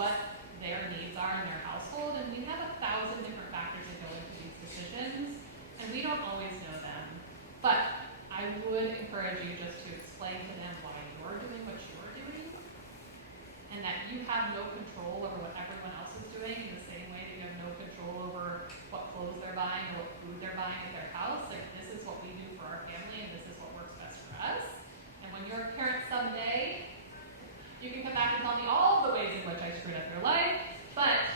what their needs are in their household, and we have 1,000 different factors that go into these decisions, and we don't always know them. But I would encourage you just to explain to them why you're doing what you're doing, and that you have no control over what everyone else is doing in the same way that you have no control over what clothes they're buying or what food they're buying at their house. Like, this is what we do for our family, and this is what works best for us. And when you're a parent someday, you can come back and tell me all the ways in which I screwed up your life, but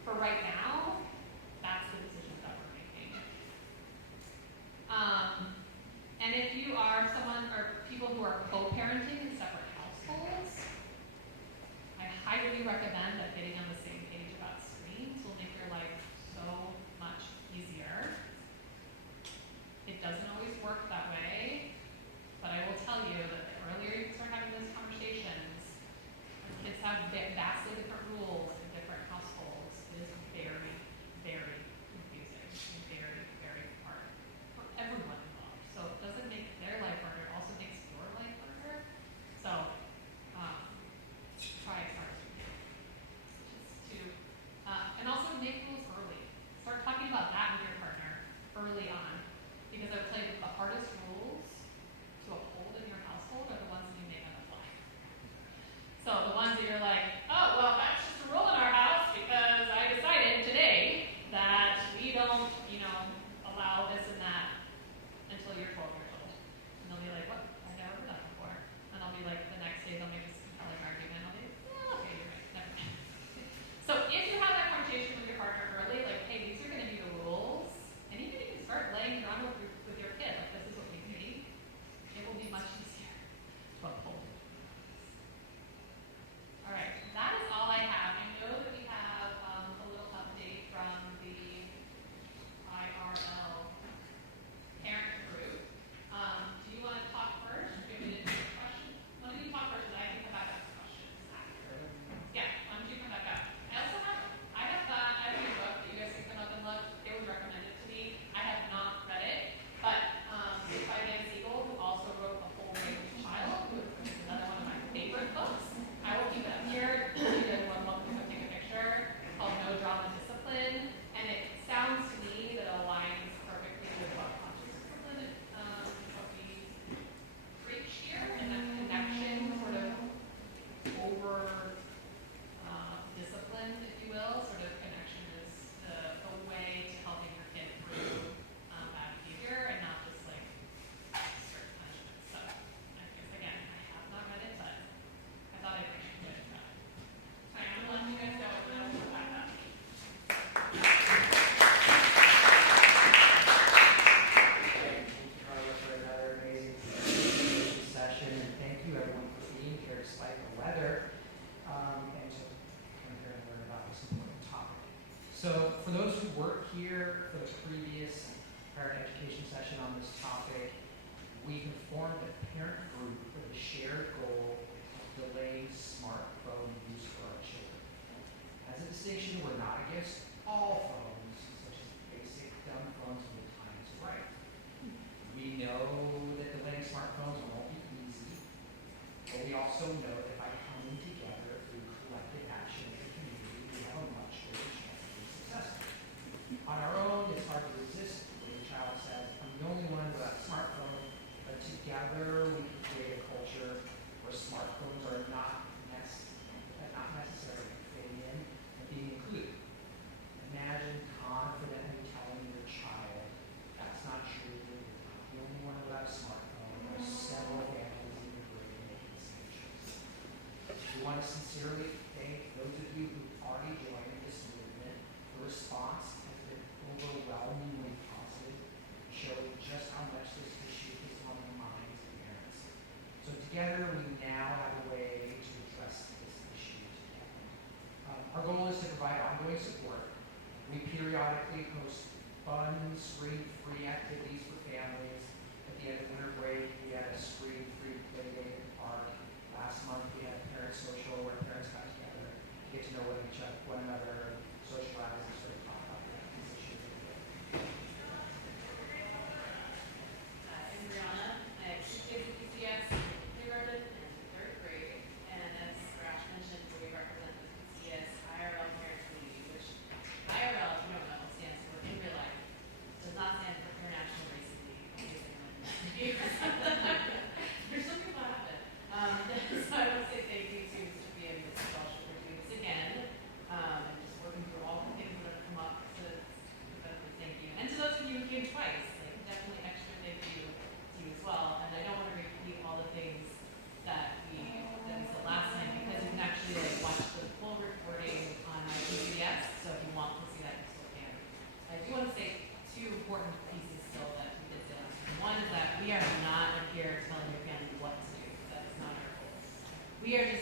for right now, that's the decisions that we're making. And if you are someone or people who are co-parenting in separate households, I highly recommend that getting on the same page about screens will make your life so much easier. It doesn't always work that way, but I will tell you that the earlier you start having those conversations, when kids have vastly different rules in different households, it is very, very confusing and very, very hard for everyone involved. So it doesn't make their life harder, it also makes your life harder. So try as hard as you can. Just to, and also make rules early. Start talking about that with your partner early on. Because I would tell you the hardest rules to uphold in your household are the ones that you make on the fly. So the ones that you're like, oh, well, that's just a rule in our house because I decided today that we don't, allow this and that until you're 12 years old. And they'll be like, what? I've never heard that before. And I'll be like, the next day they'll make this compelling argument. I'll be like, yeah, okay, you're right. Never mind. So if you have that conversation with your partner early, like, hey, these are going to be the rules, and even if you start laying down with your kid, like, this is what we need, it will be much easier to uphold. All right, that is all I have. I know that we have a little update from the IRL parent group. Do you want to talk first? Maybe we didn't have a question. Why don't you talk first, and I can come back up with questions. Yeah, why don't you come back up? I have a new book that you guys can come up and look. It was recommended to me. I have not read it, but it's by Dan Siegel, who also wrote The Whole Raised Child, which is another one of my favorite books. I will keep it up here. You guys want to look, take a picture. It's called No Drama Discipline, and it sounds to me that it aligns perfectly with what conscious discipline what we preach here, and that connection sort of over discipline, if you will, sort of connection is the way to helping your kid through bad behavior and not just like strict punishment. So I guess again, I have not read it, but I thought I'd bring it to it. Alright, I'm gonna let you guys go and then I'll come back up. Thank you, Carla, for another amazing session, and thank you everyone for being here despite the weather, and to come here and learn about this important topic. So, for those who weren't here for the previous parent education session on this topic, we have formed a parent group with a shared goal of delaying smartphone use for our children. As a distinction, we're not against all phones, such as basic dumb phones when the time is right. We know that delaying smartphones won't be easy, but we also know that by coming together through collective action as a community, we have a much greater chance of being successful. On our own, it's hard to resist when a child says, I'm the only one without a smartphone, but together we can create a culture where smartphones are not necessarily fitting in, but being included. Imagine confidently telling your child, that's not true, you're not the only one without a smartphone, there's several families in your grade making the same choice. We want to sincerely thank those of you who've already joined this movement. The response has been overwhelmingly positive, showing just how much this issue is on the minds of parents. So together we now have a way to address this issue together. Our goal is to provide ongoing support. We periodically host fun, screen-free activities for families. At the end of winter break, we had a screen-free play day in the park. Last month, we had a parent social where parents got together, get to know one another, socialize, and sort of talk about these issues. I'm Brianna. I have 2 kids at PCS, kindergarten and 3rd grade. And as Rash mentioned, we represent the PCS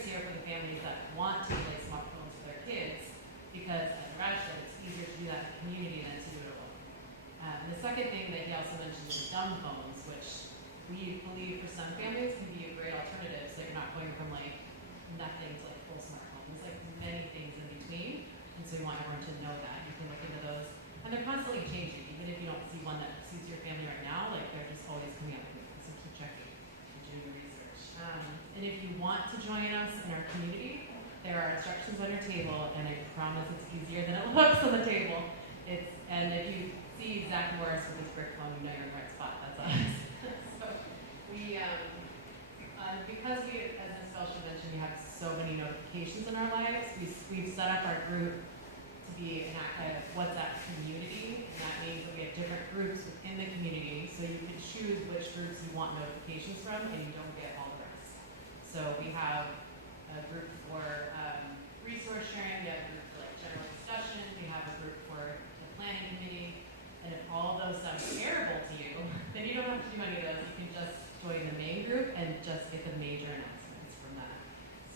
easier for the families that want to play smartphones for their kids because, as Raj said, it's easier to do that in the community than to do it alone. And the second thing that he also mentioned is dumb phones, which we believe for some families can be a great alternative. So you're not going from like nothing to like full smartphones, like many things in between. And so we want everyone to know that. You can look into those. And they're constantly changing. Even if you don't see one that suits your family right now, like they're just always coming up with new ones. So keep checking and doing your research. And if you want to join us in our community, there are instructions on your table, and I promise it's easier than it looks on the table. And if you see Zach Morris with his brick phone, you know you're in the right spot. That's us. So we, because we, as Ms. Felsh mentioned, we have so many notifications in our lives, we've set up our group to be an WhatsApp community, and that means that we have different groups within the community, so you can choose which groups you want notifications from, and you don't get all the rest. So we have a group for resource sharing, we have a group for like general discussion, we have a group for the planning committee, and if all of those sound terrible to you, then you don't have to do any of those. You can just join the main group and just get the major announcements from that.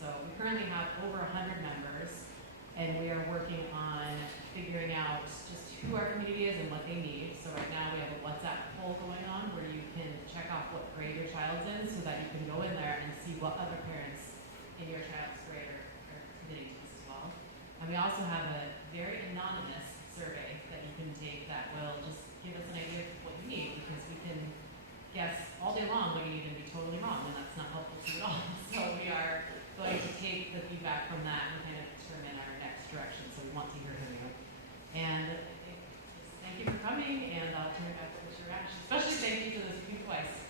So we currently have over 100 members, and we are working on figuring out just who our community is and what they need. So right now we have a WhatsApp poll going on where you can check off what grade your child's in so that you can go in there and see what other parents in your child's grade are committing to this as well. And we also have a very anonymous survey that you can take that will just give us an idea of what you need, because we can guess all day long what you need and be totally wrong, and that's not helpful to you at all. So we are going to take the feedback from that and kind of determine our next direction. So we want to hear from you. And thank you for coming, and I'll turn it back over to Rash. Especially thank you to this few twice.